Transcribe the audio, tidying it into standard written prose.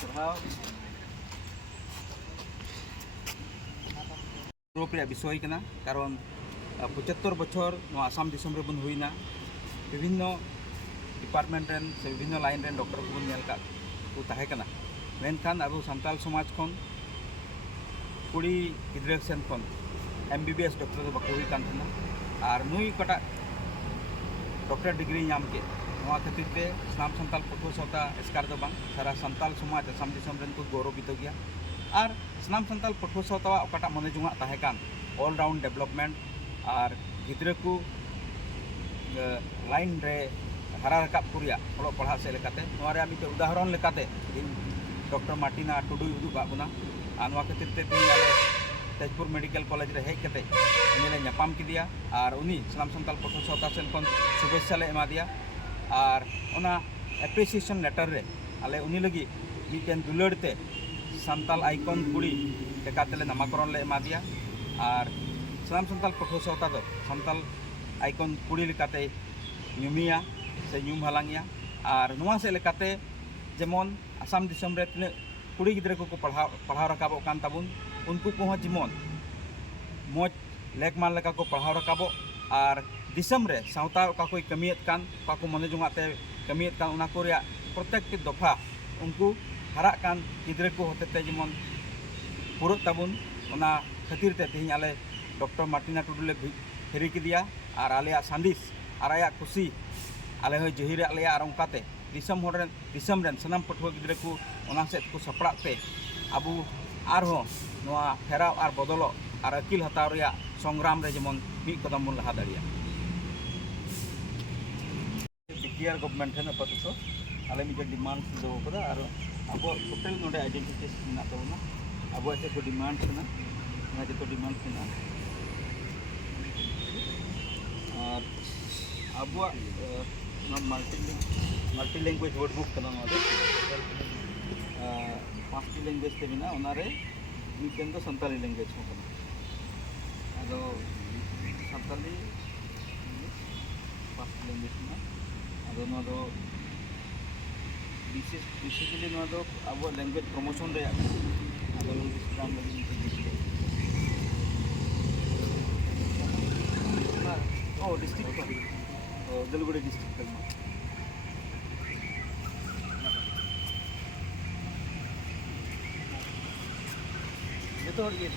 साराव Europe विषय कना कारण 75 बछर आसाम दिसम रे बन हुईना विभिन्न डिपार्टमेंट रेन से विभिन्न लाइन रेन डॉक्टर को बन नेल का को ताहे कना मेनखान अब सानताल समाज खन कुड़ी गिद्रे सेन खन MBBS डॉक्टर बाको हुई कान थना और नुई कटा डॉक्टर डिग्री नाम के नवा खातिर ते साम सानताल पठुआ सावता एस्कार दो बांग सारा सानताल समाज आसाम दिसम रेन को गौरवित गया और साम सानताल पठुआ सावता ओकाटा मने जुंगा ताहे कान ऑल राउंड डेवलपमेंट और गिद्रे को लाइन रे हरा रकाब कुरिया ओलो पढ़ा से लेकाते नोरे मिटे उदाहरण लेकाते डॉक्टर मार्टिना टुडू उदुग आबुना और नवा खातिर ते आले तेजपुर मेडिकल कॉलेज रे हेज कते उनीले नापाम किदिया और उनी साम सानताल पठुआ सावता सेन खन शुभेच्छा ले एमा दिया और ओना एप्रिसिएशन लेटर रे आले उनी लगी मिटेन दुलड़ते सानताल आइकन कुड़ी लेकाते नामाकरण ले एमा दिया और साम सानताल पठुआ सावता दो सानताल आइकन कुड़ी लेकाते ᱧᱩᱢᱤᱭᱟ से ᱧᱩᱢ हालांगिया और नुआ से लेकाते जेमन आसाम दिसम रे तिना कुड़ी गिद्रे को पढ़ाव रकाबो कान ताबुन उनको को जेमन मौज लेकमान लेका को पढ़ाव रकाबो और दिसम रे सावता का कोई कमियत कान का को मने जुंगाते कमियत कान उना को रिया प्रत्येक की दफा उनको हरा कान गिद्रे को होते जेमन पूरा ताबुन उना खातिर ते तिहिं आले डॉक्टर मार्टिना टुडू ले फेरी किदिया और आले सांदिस और आया खुशी आले हो जहिर आले और उनकाते दिसम रेन सनाम पठुआ गिद्रे को ओना सेत को सपड़ाते अबू आरो नोआ फेराव और बदलो और अकिल हताव रिया संग्राम रे जेमन मी कदम बन लहा दाड़िया बीटीआर गवर्नमेंट है आपातत आले मिटे डिमांड दो कदा और अब टोटल नोडे आइडेंटिफिकेशन ना तबना अब ऐसे को डिमांड ना ना जो डिमांड ना और अब मल्टी लैंग्वेज वर्ड बुक करना वाले 5 लैंग्वेज ते बिना उनारे मिटेन तो संताली लैंग्वेज हो कना अदो संताली 5 लैंग्वेज ना अदो नो दो बेसिकली नो दो अब लैंग्वेज प्रमोशन रे अदो काम लगी ओ डिस्ट्रिक्ट दलगुड़ी डिस्ट्रिक्ट में ये तो ये